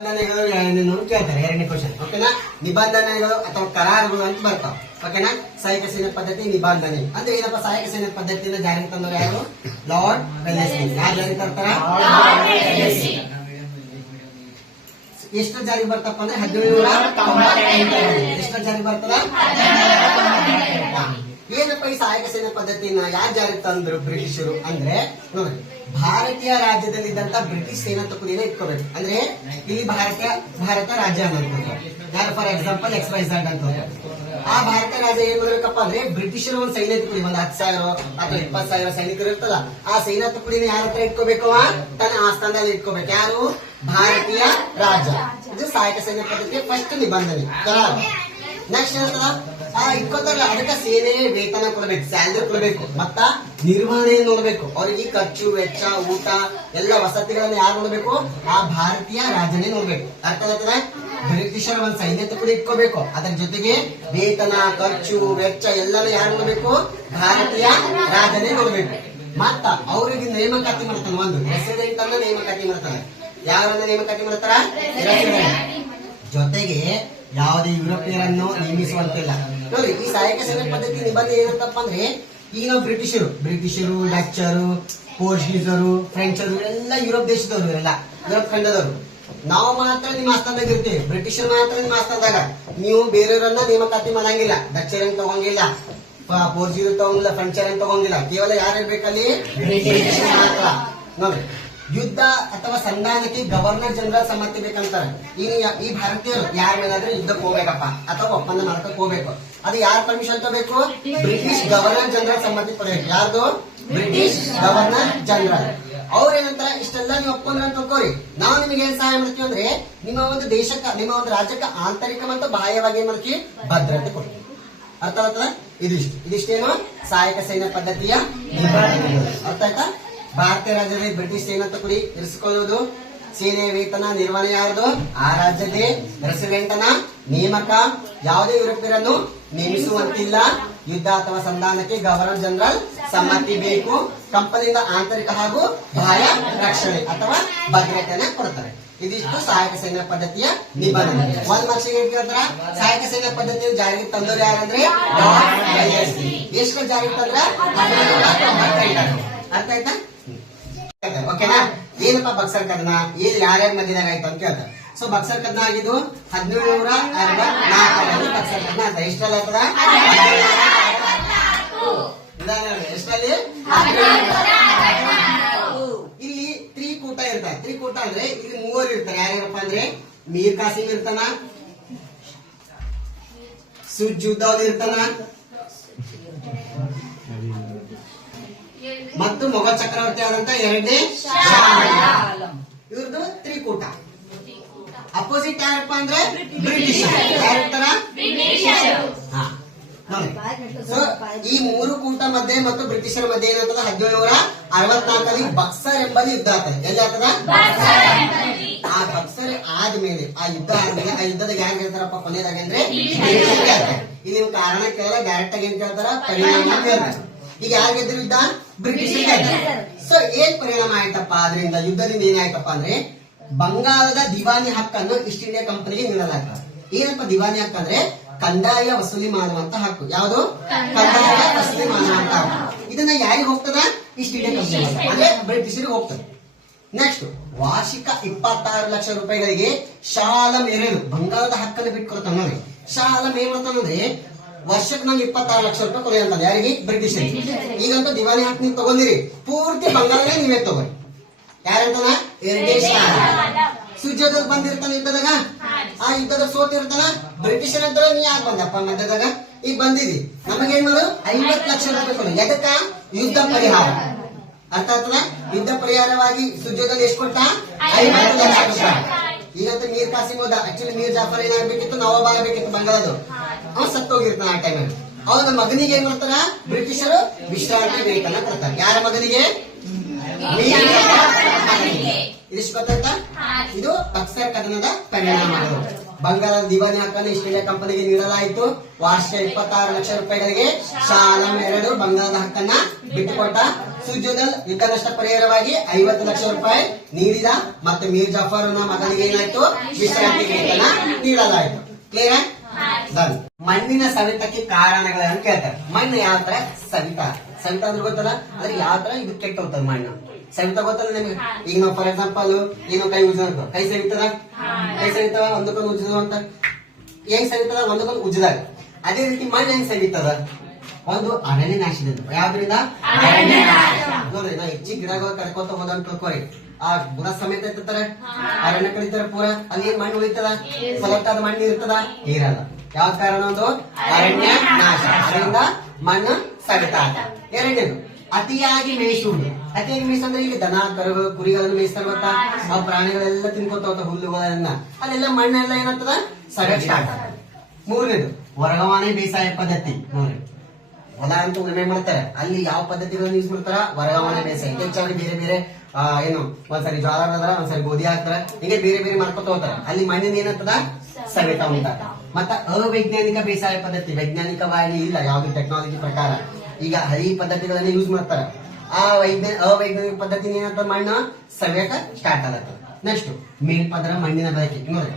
ನಿಬಂಧನೆಗಳು ಕೇಳ್ತಾರೆ ಎರಡನೇ ಕ್ವಶನ್ ಓಕೆನಾ. ನಿಬಂಧನೆಗಳು ಅಥವಾ ಕರಾರುಗಳು ಅಂತ ಬರ್ತಾವ ಓಕೆನಾ. ಸಹಾಯಕ ಸೈನ್ಯ ಪದ್ಧತಿ ನಿಬಂಧನೆ ಅಂದ್ರೆ ಏನಪ್ಪ? ಸಹಾಯಕ ಸೈನ್ಯ ಪದ್ಧತಿಯಿಂದ ಜಾರಿಗೆ ತಂದವರು ಯಾರು? Lord Wellesley. ಯಾರು ಜಾರಿಗೆ ತರ್ತಾರ? ಎಷ್ಟು ಜಾರಿಗೆ ಬರ್ತಪ್ಪ ಅಂದ್ರೆ 1798. ಎಷ್ಟು ಜಾರಿಗೆ ಬರ್ತದ? ಏನಪ್ಪ ಈ ಸಹಾಯಕ ಸೈನ್ಯ ಪದ್ಧತಿನ ಯಾರು ಜಾರಿಗೆ ತಂದ್ರು ಬ್ರಿಟಿಷರು ಅಂದ್ರೆ ನೋಡ್ರಿ, ಭಾರತೀಯ ರಾಜ್ಯದಲ್ಲಿದ್ದಂತ ಬ್ರಿಟಿಷ್ ಸೇನಾ ತುಕಡಿನ ಇಟ್ಕೋಬೇಕು. ಅಂದ್ರೆ ಇಲ್ಲಿ ಭಾರತ ರಾಜ್ಯ ಅನ್ನೋದು ಯಾರು ಫಾರ್ ಎಕ್ಸಾಂಪಲ್ XYZ ಅಂತ ಆ ಭಾರತ ರಾಜ್ಯ ಏನ್ ಮಾಡ್ಬೇಕಪ್ಪ ಅಂದ್ರೆ ಬ್ರಿಟಿಷರು ಒಂದು ಸೈನ್ಯ ತುಕಡಿ ಒಂದು 10,000 ಅಥವಾ 20,000 ಸೈನಿಕರು ಇರ್ತಲ್ಲ, ಆ ಸೈನ್ಯ ತುಕಡಿನ ಯಾರ ಹತ್ರ ಇಟ್ಕೋಬೇಕು? ತನ್ನ ಆಸ್ಥಾನದಲ್ಲಿ ಇಟ್ಕೋಬೇಕು. ಯಾರು? ಭಾರತೀಯ ರಾಜ್ಯ. ಇದು ಸಹಾಯಕ ಸೈನ್ಯ ಪದ್ಧತಿಯ ಫಸ್ಟ್ ನಿಬಂಧನೆ ಕರಾರು. ನೆಕ್ಸ್ಟ್ ಏನಂತದ? ಇಟ್ಕೋತಾರಲ್ಲ ಅದಕ್ಕೆ ಸೇನೆ ವೇತನ ಕೊಡಬೇಕು, ಸ್ಯಾಲರಿ ಕೊಡಬೇಕು, ಮತ್ತ ನಿರ್ವಹಣೆ ನೋಡ್ಬೇಕು. ಅವ್ರಿಗೆ ಖರ್ಚು ವೆಚ್ಚ ಊಟ ಎಲ್ಲ ವಸತಿಗಳನ್ನ ಯಾರು ನೋಡ್ಬೇಕು? ಆ ಭಾರತೀಯ ರಾಜನೇ ನೋಡ್ಬೇಕು. ಅರ್ಥ ಆಗ್ತದ? ಬ್ರಿಟಿಷರ ಒಂದ್ ಸೈನ್ಯ ತುಕಡಿ ಇಟ್ಕೋಬೇಕು, ಅದರ ಜೊತೆಗೆ ವೇತನ ಖರ್ಚು ವೆಚ್ಚ ಎಲ್ಲಾನು ಯಾರು ನೋಡ್ಬೇಕು? ಭಾರತೀಯ ರಾಜನೇ ನೋಡ್ಬೇಕು. ಮತ್ತ ಅವ್ರಿಗೆ ನೇಮಕಾತಿ ಮಾಡ್ತಾನೆ, ಒಂದು ರೆಸಿಡೆಂಟ್ ಅನ್ನ ನೇಮಕಾತಿ ಮಾಡ್ತಾನೆ. ಯಾರನ್ನ ನೇಮಕಾತಿ ಮಾಡ್ತಾರ? ಜೊತೆಗೆ ಯಾವುದೇ ಯುರೋಪಿಯರನ್ನು ನೇಮಿಸುವಂತಿಲ್ಲ. ನೋಡಿ, ಈ ಸಹಾಯಕ ಸೈನ್ಯ ಪದ್ಧತಿ ನಿಬಂಧನೆ ಏನಂತಪ್ಪ ಅಂದ್ರೆ ಈಗ ನಾವು ಬ್ರಿಟಿಷರು ಡಚ್ಚರು ಪೋರ್ಚುಗೀಸರು ಫ್ರೆಂಚರು ಎಲ್ಲ ಯುರೋಪ್ ದೇಶದವರು, ಎಲ್ಲ ಯುರೋಪ್ ಖಂಡದವರು. ನಾವು ಮಾತ್ರ ನಿಮ್ಮ ಆಸ್ಥಾನದಾಗ ಇರ್ತೀವಿ, ಬ್ರಿಟಿಷರು ಮಾತ್ರ ನಿಮ್ಮ ಆಸ್ಥಾನದಾಗ. ನೀವು ಬೇರೆಯವರನ್ನ ನೇಮಕಾತಿ ಮಾಡಂಗಿಲ್ಲ. ಡಚ್ಚರನ್ನು ತಗೊಂಗಿಲ್ಲ, ಪೋರ್ಚುಗೀಸ್ ತಗೊಂಗಿಲ್ಲ, ಫ್ರೆಂಚರನ್ನು ತಗೊಂಗಿಲ್ಲ. ಕೇವಲ ಯಾರು ಇರ್ಬೇಕಲ್ಲಿ? ಬ್ರಿಟಿಷ್ ಮಾತ್ರ. ನೋಡಿ, ಯುದ್ಧ ಅಥವಾ ಸಂಧಾನಕ್ಕೆ ಗವರ್ನರ್ ಜನರಲ್ ಸಮ್ಮತಿ ಬೇಕಂತಾರೆ. ಈ ಭಾರತೀಯರು ಯಾರ ಮೇಲಾದ್ರೂ ಯುದ್ಧಕ್ಕೆ ಹೋಗ್ಬೇಕಪ್ಪ ಅಥವಾ ಒಪ್ಪಂದ ಮಾಡ್ಕಕ್ ಹೋಗ್ಬೇಕು, ಅದು ಯಾರ ಪರ್ಮಿಷನ್ ತಗೋಬೇಕು? ಬ್ರಿಟಿಷ್ ಗವರ್ನರ್ ಜನರಲ್ ಸಮ್ಮತಿ ಪಡೆಯಬೇಕು. ಯಾರ್ದು? British governor general. ಅವ್ರ ಏನಂತಾರ, ಇಷ್ಟೆಲ್ಲ ನೀವು ಒಪ್ಪಂದ್ರ ಅಂತ ತಗೋರಿ, ನಾವು ನಿಮಗೆ ಏನ್ ಸಹಾಯ ಮಾಡ್ತೀವಿ ಅಂದ್ರೆ ನಿಮ್ಮ ಒಂದು ದೇಶಕ್ಕೆ, ನಿಮ್ಮ ಒಂದು ರಾಜ್ಯಕ್ಕೆ ಆಂತರಿಕ ಮತ್ತು ಬಾಹ್ಯವಾಗಿ ಏನ್ ಮಾಡ್ತೀವಿ? ಭದ್ರತೆ ಕೊಡ್ತೀವಿ. ಅರ್ಥ ಆಗ್ತದ? ಇದಿಷ್ಟೇನು ಸಹಾಯಕ ಸೈನ್ಯ ಪದ್ಧತಿಯ ಅರ್ಥ ಆಯ್ತಾ? ಭಾರತೀಯ ರಾಜ್ಯದಲ್ಲಿ ಬ್ರಿಟಿಷ್ ಸೇನಾ ತುಕಡಿ ಇರಿಸಿಕೊಳ್ಳುವುದು, ಸೇನೆಯ ವೇತನ ನಿರ್ವಹಣೆ ಯಾವುದು? ಆ ರಾಜ್ಯದೇ. ರೆಸಿಡೆಂಟನ ನೇಮಕ, ಯಾವುದೇ ಯುರೋಪಿಯರನ್ನು ನೇಮಿಸುವಂತಿಲ್ಲ. ಯುದ್ಧ ಅಥವಾ ಸಂಧಾನಕ್ಕೆ ಗವರ್ನರ್ ಜನರಲ್ ಸಮ್ಮತಿ ಬೇಕು. ಕಂಪನಿಯಿಂದ ಆಂತರಿಕ ಹಾಗೂ ಬಾಹ್ಯ ರಕ್ಷಣೆ ಅಥವಾ ಭದ್ರತೆಯನ್ನ ಕೊಡ್ತಾರೆ. ಇದಿಷ್ಟು ಸಹಾಯಕ ಸೈನ್ಯ ಪದ್ಧತಿಯ ನಿಬಂಧನೆ. ಒಂದ್ ಮಾರ್ಕ್ಸಿಗೆ ಕೇಳ್ತಾರ, ಸಹಾಯಕ ಸೈನ್ಯ ಪದ್ಧತಿಯನ್ನು ಜಾರಿಗೆ ತಂದವರು ಯಾರಂದ್ರೆ ಎಷ್ಟು ಜಾರಿಗೆ ತಂದ್ರ? ಅರ್ಥ ಆಯ್ತಾ? ಓಕೆನಾ? ಏನಪ್ಪ ಬಕ್ಸರ್ ಕದನ, ಏನ್ ಯಾರ್ಯಾರ ಮಧ್ಯದಾಗ ಆಯ್ತು ಅಂತ ಕೇಳ್ತಾರೆ. ಸೊ ಬಕ್ಸರ್ ಕದನ ಆಗಿದ್ದು 1764 ಬಕ್ಸರ್ ಕದನ ಅಂತ. ಎಷ್ಟರಲ್ಲಿ ಆಗ್ತದ? ಎಷ್ಟರಲ್ಲಿ? ಇಲ್ಲಿ ತ್ರಿಕೂಟ ಇರ್ತಾರೆ. ತ್ರಿಕೂಟ ಅಂದ್ರೆ ಇಲ್ಲಿ ಮೂವರು ಇರ್ತಾರೆ. ಯಾರ್ಯಾರಪ್ಪ ಅಂದ್ರೆ ಮೀರ್ ಕಾಸಿಂ ಇರ್ತಾನ, ಸುಜ್ಜುದ್ದೌಲ್ ಇರ್ತಾನ ಮತ್ತು ಮೊಘಲ್ ಚಕ್ರವರ್ತಿ ಆದಂತ ಎರಡನೇ ಇವ್ರದ್ದು ತ್ರಿಕೂಟ. ಅಪೋಸಿಟ್ ಯಾರಪ್ಪ ಅಂದ್ರೆ ಬ್ರಿಟಿಷ್. ಯಾರಿರ್ತಾರ? ಸೊ ಈ ಮೂರು ಕೂಟ ಮಧ್ಯೆ ಮತ್ತು ಬ್ರಿಟಿಷರ ಮಧ್ಯೆ ಏನಾಗ್ತದ? 1764 ಬಕ್ಸರ್ ಎಂಬಲ್ಲಿ ಯುದ್ಧ ಆಗ್ತದೆ. ಎಲ್ಲಿ ಆಗ್ತದ? ಆ ಬಕ್ಸರ್ ಆದ್ಮೇಲೆ, ಆ ಯುದ್ಧ ಆದ್ಮೇಲೆ, ಆ ಯುದ್ಧದಾಗ ಯಾರು ಹೇಳ್ತಾರಪ್ಪ ಕೊನೆಯದಾಗ ಅಂದ್ರೆ ಇಲ್ಲಿ ನೀವು ಕಾರಣ ಕೇಳಲ್ಲ, ಡೈರೆಕ್ಟ್ ಆಗಿ ಏನ್ ಕೇಳ್ತಾರ? ಪರಿಣಾಮ ಕೇಳ್ತಾರ. ಈಗ ಯಾರು ಗೆದ್ರು ಯುದ್ಧ? ಬ್ರಿಟಿಷ್. ಸೊ ಏನ್ ಪರಿಣಾಮ ಆಯ್ತಪ್ಪ ಅದರಿಂದ? ಯುದ್ಧದಿಂದ ಏನಾಯ್ತಪ್ಪ ಅಂದ್ರೆ ಬಂಗಾಳದ ದಿವಾನಿ ಹಕ್ಕನ್ನು ಈಸ್ಟ್ ಇಂಡಿಯಾ ಕಂಪನಿಗೆ ನೀಡಲಾಗ್ತದೆ. ಏನಪ್ಪ ದಿವಾನಿ ಹಕ್ಕು ಅಂದ್ರೆ? ಕಂದಾಯ ವಸೂಲಿ ಮಾಡುವಂತ ಹಕ್ಕು. ಯಾವುದು? ಕಂದಾಯ ವಸೂಲಿ ಮಾಡುವಂತ ಹಕ್ಕು. ಇದನ್ನ ಯಾರಿಗೆ ಹೋಗ್ತದ? ಈಸ್ಟ್ ಇಂಡಿಯಾ ಕಂಪನಿ ಅಂದ್ರೆ ಬ್ರಿಟಿಷರಿಗೆ ಹೋಗ್ತದೆ. ನೆಕ್ಸ್ಟ್, ವಾರ್ಷಿಕ 26 ಲಕ್ಷ ರೂಪಾಯಿಗಳಿಗೆ ಶಾ ಆಲಂ II ಬಂಗಾಳದ ಹಕ್ಕನ್ನು ಬಿಟ್ಕೊಡ್ತಾನ. ನೋಡಿ, ಶಾ ಆಲಂ ಏನ್ ಮಾಡ್ತಾನಂದ್ರೆ ವರ್ಷಕ್ಕೆ ನಂಗೆ 26 ಲಕ್ಷ ರೂಪಾಯಿ ಕೊಡಿ ಅಂತ. ಯಾರಿಗೆ? ಬ್ರಿಟಿಷರಿಗೆ. ಈಗಂತೂ ದಿವಾನಿ ಹಕ್ಕು ನೀವು ತಗೊಂಡಿರಿ, ಪೂರ್ತಿ ಬಂಗಾಳನೇ ನೀವೇ ತಗೋರಿ. ಯಾರಂತಾನ? ಎರಡನೇ ಶಾ ಆಲಂ. ಸುಜ್ಜೋದಲ್ಲಿ ಬಂದಿರ್ತಾನ ಯುದ್ಧದಾಗ, ಆ ಯುದ್ಧದ ಸೋತಿರ್ತಾನ. ಬ್ರಿಟಿಷರ್ ಅಂತ ನೀ ಯಾಕೆ ಬಂದಪ್ಪ ಮಧ್ಯದಾಗ? ಈಗ ಬಂದಿದಿ, ನಮಗೇನ್ ಮಾಡು? 50 ಲಕ್ಷ ರೂಪಾಯಿ ಕೊಡು. ಎದಕ್ಕ? ಯುದ್ಧ ಪರಿಹಾರ. ಅರ್ಥ ಆಗ್ತದ? ಯುದ್ಧ ಪರಿಹಾರವಾಗಿ ಸುಜ್ಜೋದಲ್ಲಿ ಎಷ್ಟು ಕೊಟ್ಟ? 50 ಲಕ್ಷ ರೂಪಾಯಿ. ಈಗಂತೂ ಮೀರ್ ಕಾಸಿಂ ಹೋದ. ಆಕ್ಚುಲಿ ಮೀರ್ ಜಾಫರ್ ಏನಾಗಬೇಕಿತ್ತು? ನವಾಬ್ ಆಗಬೇಕಿತ್ತು ಬಂಗಾಳದು. ಅವ ಸತ್ತೋಗಿರ್ತಾನ ಆ ಟೈಮಲ್ಲಿ. ಅವನ ಮಗನಿಗೆ ಏನ್ ಮಾಡ್ತಾರ ಬ್ರಿಟಿಷರು? ವಿಶ್ರಾಂತಿ ವೇತನ ಕೊಡ್ತಾರೆ. ಯಾರ ಮಗನಿಗೆ? ಇದಿಷ್ಟು ಗೊತ್ತಾಯ್ತಾ? ಇದು ಬಕ್ಸರ್ ಕದನದ ಪರಿಣಾಮಗಳು. ಬಂಗಾಳದ ದಿವಾನಿ ಹಕ್ಕನ್ನು ಈಸ್ಟ್ ಇಂಡಿಯಾ ಕಂಪನಿಗೆ ನೀಡಲಾಯಿತು. ವಾರ್ಷಿಕ 26 ಲಕ್ಷ ರೂಪಾಯಿಗಳಿಗೆ ಶಾ ಆಲಂ II ಬಂಗಾಳದ ಹಕ್ಕನ್ನ ಬಿಟ್ಟುಕೊಟ್ಟ. ಸುಜುದಲ್ ಯುದ್ಧ ನಷ್ಟ ಪರಿಹಾರವಾಗಿ 50 ಲಕ್ಷ ರೂಪಾಯಿ ನೀಡಿದ. ಮತ್ತೆ ಮೀರ್ ಜಾಫರ್ನ ಮಗನಿಗೆ ಏನಾಯ್ತು? ವಿಶ್ರಾಂತಿ ವೇತನ ನೀಡಲಾಯಿತು. ಕ್ಲಿಯರ್? ಡನ್. ಮಣ್ಣಿನ ಸವೆತಕ್ಕೆ ಕಾರಣಗಳನ್ನು ಕೇಳ್ತಾರೆ. ಮಣ್ಣು ಯಾವ ತರ ಸವಿತ ಅಂದ್ರೆ ಗೊತ್ತಲ್ಲ, ಅಂದ್ರೆ ಯಾವ ತರ ಇದು ಕೆಟ್ಟ ಹೋಗ್ತದೆ ಮಣ್ಣು. ಸವಿತ ಗೊತ್ತಲ್ಲ ನಿಮ್ಗೆ? ಈಗ ನಾವು ಫಾರ್ ಎಕ್ಸಾಂಪಲ್ ಏನೋ ಕೈ ಉಜ್ಜದ, ಕೈ ಸವಿತದ, ಕೈ ಸವಿತವ ಒಂದಕ್ಕೊಂದು ಉಜ್ಜದ ಅಂತ ಹೆಂಗ್ ಸವಿತದ? ಒಂದಕ್ಕೊಂದು ಉಜ್ಜದಾಗ. ಅದೇ ರೀತಿ ಮಣ್ಣು ಹೆಂಗ್ ಸವಿತದ? ಒಂದು ಅರಣ್ಯ ನಾಶದಿಂದ. ಯಾವ್ದ್ರಿಂದ? ನೋಡ್ರಿ, ನಾ ಹೆಚ್ಚಿಗೆ ಗಿಡಗಳು ಕಡ್ಕೊತ ಹೋದಂತ ತಿಳ್ಕೊರಿ, ಆ ಬುಡ ಸಮೇತ ಇರ್ತಾರೆ, ಅರಣ್ಯ ಕಡಿತಾರ ಪೂರ. ಅಲ್ಲಿ ಏನ್ ಮಣ್ಣು ಉಳಿತದ? ಫಲವತ್ತಾದ ಮಣ್ಣು ಇರ್ತದ? ಇರಲ್ಲ. ಯಾವ ಕಾರಣ? ಒಂದು ಅರಣ್ಯ ನಾಶ, ಅದರಿಂದ ಮಣ್ಣು ಸವೆತ ಆತ. ಎರಡನೇದು ಅತಿಯಾಗಿ ಮೇಯಿಸುವುದು. ಅತಿಯಾಗಿ ಮೇಯಿಸಂದ್ರೆ ಈಗ ದನ ಕರು ಕುರಿಗಳನ್ನು ಮೇಯಿಸ್ತಾರೆ ಗೊತ್ತಾ? ಆ ಪ್ರಾಣಿಗಳೆಲ್ಲ ತಿನ್ಕೊತ ಹೋಗ್ತಾವ ಹುಲ್ಲುಗಳನ್ನ, ಅಲ್ಲೆಲ್ಲ ಮಣ್ಣೆಲ್ಲ ಏನಾಗ್ತದ? ಸವೆತ ಸ್ಟಾರ್ಟ್ ಆಗ್ತದೆ. ಮೂರನೇದು ವರ್ಗಾವಣೆ ಬೇಸಾಯ ಪದ್ಧತಿ. ನೋಡ್ರಿ, ಹೊಲ ಅಂತ ಉಳುಮೆ ಮಾಡ್ತಾರೆ, ಅಲ್ಲಿ ಯಾವ ಪದ್ಧತಿಗಳನ್ನು ಯೂಸ್ ಮಾಡ್ತಾರ? ವರ್ಗಾವಣೆ ಬೇಸಾಯ. ಹೆಚ್ಚಾಗಿ ಬೇರೆ ಬೇರೆ ಏನು ಒಂದ್ಸರಿ ಜ್ವಾಳ ಬೆಳೆದಾರ, ಒಂದ್ಸರಿ ಗೋಧಿ ಹಾಕ್ತಾರ, ಹೀಗೆ ಬೇರೆ ಬೇರೆ ಮಾಡ್ಕೊತ ಹೋಗ್ತಾರ. ಅಲ್ಲಿ ಮಣ್ಣಿನ ಏನಾಗ್ತದ? ಸವೆತ ಉಂಟಾಗ. ಮತ್ತ ಅವೈಜ್ಞಾನಿಕ ಬೇಸಾಯ ಪದ್ಧತಿ. ವೈಜ್ಞಾನಿಕವಾಗಿ ಇಲ್ಲ, ಯಾವ್ದು ಟೆಕ್ನಾಲಜಿ ಪ್ರಕಾರ ಈಗ ಹಳಿ ಪದ್ಧತಿಗಳನ್ನ ಯೂಸ್ ಮಾಡ್ತಾರ. ಆ ಅವೈಜ್ಞಾನಿಕ ಪದ್ಧತಿ ಏನಾಗ್ತದ? ಮಣ್ಣು ಸವೆಯಕ ಸ್ಟಾರ್ಟ್ ಆಗತ್ತ. ನೆಕ್ಸ್ಟ್ ಮೇಲ್ಪದರ ಮಣ್ಣಿನ ಬಳಕೆ. ನೋಡ್ರಿ,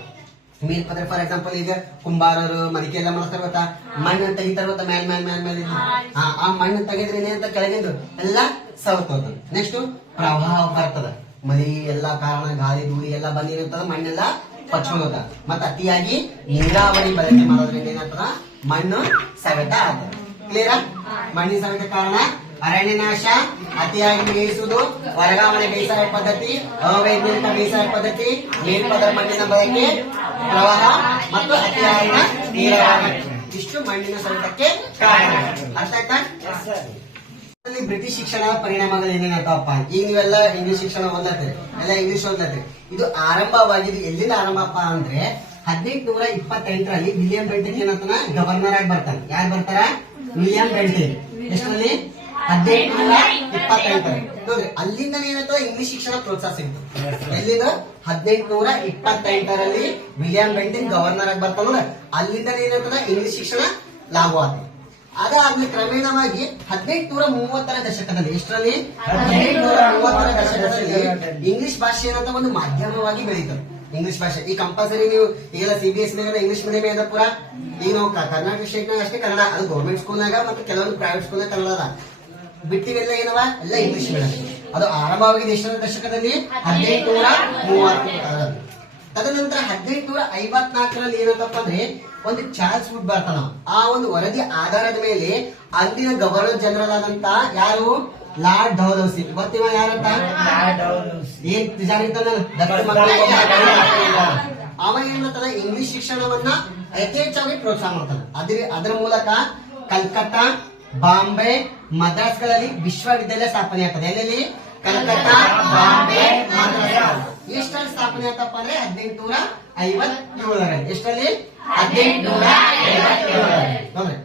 ಮೇಲ್ಪದರ ಫಾರ್ ಎಕ್ಸಾಂಪಲ್ ಈಗ ಕುಂಬಾರರು ಮಡಿಕೆ ಎಲ್ಲ ಮಾಡ್ತಾರ ಗೊತ್ತಾ? ಮಣ್ಣು ತೆಗಿತಾರ ಗೊತ್ತಾ? ಮೇಲೆ ಆ ಮಣ್ಣು ತೆಗೆದ್ರೆ ಏನೇಂತ ಕೆಳಗಿಂದು ಎಲ್ಲ ಸವತೋದ. ನೆಕ್ಸ್ಟ್ ಪ್ರವಾಹ ಬರ್ತದ, ಮಳಿ ಎಲ್ಲಾ ಕಾರಣ ಗಾಳಿ ಧೂಳಿ ಎಲ್ಲ ಬಂದಿರ್ತದ, ಮಣ್ಣೆಲ್ಲ ಪಚ್ಕೊಳ್ಳೋದ. ಮತ್ತೆ ಅತಿಯಾಗಿ ನೀರಾವರಿ ಬಳಕೆ ಮಾಡೋದ್ರಿಂದ ಏನಾಗ್ತದ? ಮಣ್ಣು ಸವೆತ ಆಗ್ತದ. ಕ್ಲಿಯರ್? ಮಣ್ಣಿನ ಸವೆತ ಕಾರಣ ಅರಣ್ಯ ನಾಶ, ಅತಿಯಾಗಿ ಮೇಯಿಸುವುದು, ವರ್ಗಾವಣೆ ಬೇಸಾಯ ಪದ್ಧತಿ, ಅವೈಜ್ಞಾನಿಕ ಬೇಸಾಯ ಪದ್ಧತಿ, ಮೇಲ್ಪದರ ಮಣ್ಣಿನ ಬಳಕೆ, ಪ್ರವಾಹ ಮತ್ತು ಅತಿಯಾಗಿ ನೀರಾವರಿ. ಇಷ್ಟು ಮಣ್ಣಿನ ಸವೆತಕ್ಕೆ ಕಾರಣ. ಅರ್ಥ ಆಯ್ತಾ? ಬ್ರಿಟಿಷ್ ಶಿಕ್ಷಣದ ಪರಿಣಾಮಗಳು ಏನೇನಪ್ಪ? ಈಗ ನೀವೆಲ್ಲ ಇಂಗ್ಲಿಷ್ ಶಿಕ್ಷಣ ಓದ್ಲತ್ತೀರಿ, ಎಲ್ಲ ಇಂಗ್ಲಿಷ್ ಓದ್ಲತ್ತೀರಿ. ಇದು ಆರಂಭವಾಗಿದ್ದು ಎಲ್ಲಿಂದ ಆರಂಭಪ್ಪ ಅಂದ್ರೆ 1828ರಲ್ಲಿ ವಿಲಿಯಂ ಬೆಂಟಿಕ್ ಏನಂತಾನ ಗವರ್ನರ್ ಆಗಿ ಬರ್ತಾನೆ. ಯಾರು ಬರ್ತಾರ? William Bentinck. ಎಷ್ಟರಲ್ಲಿ? 1828. ನೋಡ್ರಿ, ಅಲ್ಲಿಂದ ಏನಾಯ್ತದ? ಇಂಗ್ಲಿಷ್ ಶಿಕ್ಷಣ ಪ್ರೋತ್ಸಾಹ ಸಿಗ್ತು. ಎಲ್ಲಿಂದ? 1828ರಲ್ಲಿ ವಿಲಿಯಂ ಬೆಂಟಿಕ್ ಗವರ್ನರ್ ಆಗಿ ಬರ್ತಾನ. ಅಲ್ಲಿಂದ ಏನಾಯ್ತದ? ಇಂಗ್ಲಿಷ್ ಶಿಕ್ಷಣ ಲಾಭ ಆಗ್ತದೆ. ಅದಾದ್ಮೇಲೆ ಕ್ರಮೇಣವಾಗಿ 1830ರ ದಶಕದಲ್ಲಿ, ಎಷ್ಟರಲ್ಲಿ? 1830ರ ದಶಕದಲ್ಲಿ ಇಂಗ್ಲಿಷ್ ಭಾಷೆ ಏನಂತ ಒಂದು ಮಾಧ್ಯಮವಾಗಿ ಬೆಳೀತದೆ. ಇಂಗ್ಲಿಷ್ ಭಾಷೆ ಈ ಕಂಪಲ್ಸರಿ ನೀವು ಈಗೆಲ್ಲ CBSE ಇಂಗ್ಲಿಷ್ ಮೀಡಿಯಂ ಅದ ಪೂರ. ಈಗ ನಾವು ಕರ್ನಾಟಕ ಸ್ಟೇಟ್ನಾಗ ಅಷ್ಟೇ ಕನ್ನಡ, ಅದು ಗೌರ್ಮೆಂಟ್ ಸ್ಕೂಲ್ನಾಗ ಮತ್ತೆ ಕೆಲವೊಂದು ಪ್ರೈವೇಟ್ ಸ್ಕೂಲ್ನಾಗ ಕನ್ನಡ ಅದ. ಬಿಟ್ಟಿವೆಲ್ಲ ಏನವ? ಎಲ್ಲ ಇಂಗ್ಲಿಷ್ ಮೀಡಿಯಂ. ಅದು ಆರಂಭವಾಗಿದೆ ಎಷ್ಟರ ದಶಕದಲ್ಲಿ? 1830. ತದನಂತರ 1854ರಲ್ಲಿ ಏನಂತಪ್ಪ ಅಂದ್ರೆ ಒಂದು ಚಾರ್ಲ್ಸ್ ವುಡ್ ಬರ್ತಾನ. ಆ ಒಂದು ವರದಿ ಆಧಾರದ ಮೇಲೆ ಅಂದಿನ ಗವರ್ನರ್ ಜನರಲ್ ಆದಂತ ಯಾರು? ಲಾರ್ಡ್ ಡೌಲೌಸಿ. ಗೊತ್ತಿವ ಯಾರಂತ? ಏನ್ ಅವ ಏನ್ ಮಾಡ್ತಾನ? ಇಂಗ್ಲಿಷ್ ಶಿಕ್ಷಣವನ್ನ ಯಥೇಚ್ಛವಾಗಿ ಪ್ರೋತ್ಸಾಹ ಮಾಡ್ತಾನೆ. ಅದರ ಮೂಲಕ ಕಲ್ಕತ್ತಾ, ಬಾಂಬೆ, ಮದ್ರಾಸ್ಗಳಲ್ಲಿ ವಿಶ್ವವಿದ್ಯಾಲಯ ಸ್ಥಾಪನೆ ಆಗ್ತದೆ. ಎಲ್ಲೆಲ್ಲಿ? ಕಲ್ಕತ್ತಾ, ಬಾಂಬೆ, ಮದ್ರಾಸ್. ಎಷ್ಟರಲ್ಲಿ ಸ್ಥಾಪನೆ ಆಗ್ತಪ್ಪ ಅಂದ್ರೆ 1857ರಲ್ಲಿ. ಎಷ್ಟರಲ್ಲಿ? 1857ರಲ್ಲಿ. ನೋಡ್ರಿ,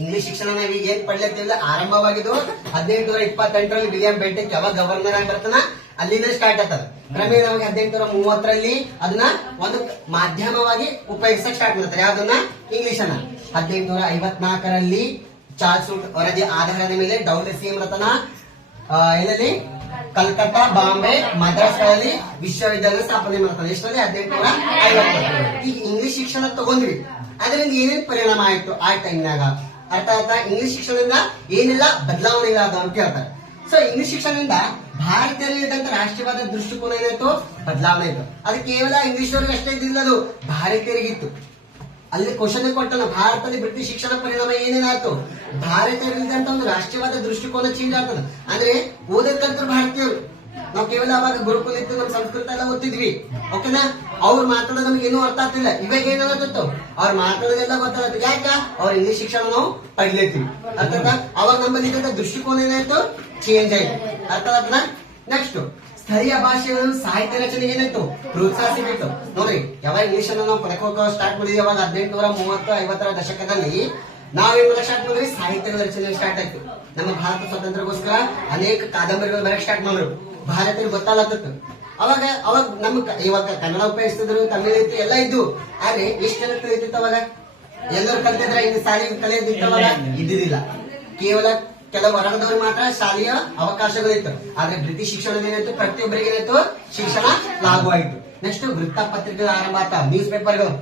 ಇಂಗ್ಲಿಷ್ ಶಿಕ್ಷಣ ನಾವೀಗ ಏನ್ ಪಡ್ಲತ್ತಿಲ್ಲ, ಆರಂಭವಾಗಿದ್ದು 1828ರಲ್ಲಿ ವಿಲಿಯಂ ಬೆಂಟಿಕ್ ಯಾವಾಗ ಗವರ್ನರ್ ಆಗಿ ಬರ್ತಾನ ಅಲ್ಲಿಂದ ಸ್ಟಾರ್ಟ್ ಆಗ್ತದೆ. ಕ್ರಮೇಣವಾಗಿ 1830ರಲ್ಲಿ ಅದನ್ನ ಒಂದು ಮಾಧ್ಯಮವಾಗಿ ಉಪಯೋಗಿಸಕ್ ಸ್ಟಾರ್ಟ್ ಮಾಡ್ತಾರೆ. ಯಾವ್ದನ್ನ? ಇಂಗ್ಲಿಷ್ ಅನ್ನ. 1854ರಲ್ಲಿ ಚಾರ್ಲ್ಸ್ ವುಡ್ ವರದಿ ಆಧಾರದ ಮೇಲೆ ಡೌಲಸಿ ಏನ್ ಮಾಡ್ತಾನ? ಎಲ್ಲಲ್ಲಿ? ಕಲ್ಕತ್ತಾ, ಬಾಂಬೆ, ಮದ್ರಾಸ್ಗಳಲ್ಲಿ ವಿಶ್ವವಿದ್ಯಾಲಯ ಸ್ಥಾಪನೆ ಮಾಡ್ತಾರೆ. ಎಷ್ಟರಲ್ಲಿ? 1850. ಈಗ ಇಂಗ್ಲಿಷ್ ಶಿಕ್ಷಣ ತಗೊಂಡ್ವಿ, ಅದರಿಂದ ಏನೇನ್ ಪರಿಣಾಮ ಆಯ್ತು ಆ ಟೈಮ್ನಾಗ? ಅರ್ಥ ಆಯ್ತಾ? ಇಂಗ್ಲಿಷ್ ಶಿಕ್ಷಣದಿಂದ ಏನೆಲ್ಲ ಬದಲಾವಣೆಗಳಾದ ಅಂತ ಕೇಳ್ತಾರೆ. ಸೊ ಇಂಗ್ಲಿಷ್ ಶಿಕ್ಷಣದಿಂದ ಭಾರತೀಯರಿದ್ದಂತ ರಾಷ್ಟ್ರೀಯವಾದ ದೃಷ್ಟಿಕೋನ ಏನಾಯ್ತು? ಬದಲಾವಣೆ ಆಯ್ತು. ಅದು ಕೇವಲ ಇಂಗ್ಲಿಷ್ ಅವ್ರಿಗೆ ಅಷ್ಟೇ ಇದ್ದಿಲ್ಲ, ಅದು ಭಾರತೀಯರಿಗಿತ್ತು. ಅಲ್ಲಿ ಕ್ವಶನ್ ಕೊಟ್ಟಲ್ಲ, ಭಾರತದಲ್ಲಿ ಬ್ರಿಟಿಷ್ ಶಿಕ್ಷಣ ಪರಿಣಾಮ ಏನೇನಾಯ್ತು? ಭಾರತೀಯರಿದ್ದಂತ ಒಂದು ರಾಷ್ಟ್ರೀಯವಾದ ದೃಷ್ಟಿಕೋನ ಚೇಂಜ್ ಆಗ್ತದೆ. ಅಂದ್ರೆ ಓದಕ್ಕಂತ ಭಾರತೀಯರು, ನಾವು ಕೇವಲ ಅವಾಗ ಗುರುಕುಲ ಇತ್ತು, ನಮ್ಮ ಸಂಸ್ಕೃತ ಎಲ್ಲ ಓದ್ತಿದ್ವಿ, ಓಕೆನಾ? ಅವ್ರು ಮಾತಾಡೋದು ನಮ್ಗೆ ಏನೂ ಅರ್ಥ ಆಗ್ತಿಲ್ಲ. ಇವಾಗ ಏನಾಗತ್ತೋ ಅವ್ರು ಮಾತಾಡೋದೆಲ್ಲ ಗೊತ್ತಾಗತ್ತೆ. ಯಾಕ? ಅವ್ರ ಇಂಗ್ಲಿಷ್ ಶಿಕ್ಷಣ ನಾವು ಪಡ್ಲೇತೀವಿ. ಅರ್ಥ ಅವಾಗ ನಮ್ಮಲ್ಲಿ ದೃಷ್ಟಿಕೋನ ಏನಾಯ್ತು? ಚೇಂಜ್ ಆಯ್ತು. ಅರ್ಥ ಆಗ್ತದ? ನೆಕ್ಸ್ಟ್ ಸ್ಥಳೀಯ ಭಾಷೆಗಳು ಸಾಹಿತ್ಯ ರಚನೆಗೆ ಏನಾಯ್ತು? ಪ್ರೋತ್ಸಾಹ ಸಿಗಿತ್ತು. ನೋಡ್ರಿ, ಯಾವಾಗ ಇಂಗ್ಲಿಷ್ ಅನ್ನು ನಾವು ಪಡ್ಕೋಕ ಸ್ಟಾರ್ಟ್ ಮಾಡಿದ್ವಿ ಅವಾಗ 1830-50ರ ದಶಕದಲ್ಲಿ ನಾವೇನ್ ಮಾಡಕ್ ಸ್ಟಾರ್ಟ್ ಮಾಡಿದ್ವಿ, ಸಾಹಿತ್ಯಗಳ ರಚನೆ ಸ್ಟಾರ್ಟ್ ಆಯ್ತು. ನಮ್ಮ ಭಾರತ ಸ್ವಾತಂತ್ರ್ಯಕ್ಕೋಸ್ಕರ ಅನೇಕ ಕಾದಂಬರಿಗಳು ಬರಕ್ ಸ್ಟಾರ್ಟ್ ಮಾಡಿದ್ರು. ಭಾರತಕ್ಕೆ ಗೊತ್ತಾಗ್ಲತ್ತಿತ್ತು. ಅವಾಗ ಅವಾಗ ಇವಾಗ ಕನ್ನಡ ಉಪಯೋಗಿಸ್ತಿದ್ರು, ತಮಿಳು ಇತ್ತು, ಎಲ್ಲ ಇದ್ದು. ಆದ್ರೆ ಎಷ್ಟು ಜನ ಕಲಿತಿತ್ತು ಅವಾಗ? ಎಲ್ಲರೂ ಕಲಿತಿದ್ರ? ಇನ್ನು ಶಾಲೆ ಕಲಿಯೋದಿತ್ತವಾಗ ಇದ್ದಿದ್ದಿಲ್ಲ. ಕೇವಲ ಕೆಲವು ವರ್ಗದವರು ಮಾತ್ರ ಶಾಲೆಯ ಅವಕಾಶಗಳಿತ್ತು. ಆದ್ರೆ ಬ್ರಿಟಿಷ್ ಶಿಕ್ಷಣದೇನಾಯ್ತು, ಪ್ರತಿಯೊಬ್ಬರಿಗೆ ಏನಾಯ್ತು, ಶಿಕ್ಷಣ ಲಾಭ ಆಯ್ತು. ನೆಕ್ಸ್ಟ್ ವೃತ್ತಪತ್ರಿಕೆಗಳ ಆರಂಭ ಆತ, ನ್ಯೂಸ್ ಪೇಪರ್ಗಳು.